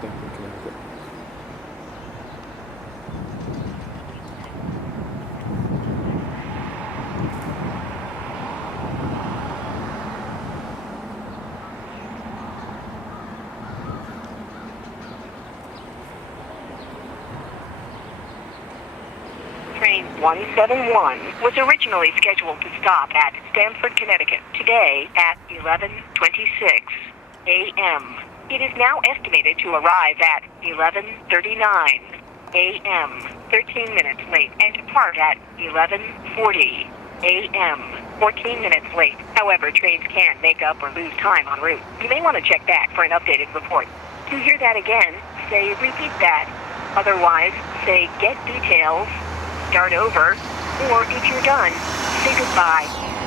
Stamford, Connecticut. Train 171 was originally scheduled to stop at Stamford, Connecticut today at 11:26 a.m. It is now estimated to arrive at 11:39 a.m., 13 minutes late, and depart at 11:40 a.m., 14 minutes late. However, trains can make up or lose time en route. You may want to check back for an updated report. To hear that again, say repeat that. Otherwise, say get details, start over, or if you're done, say goodbye.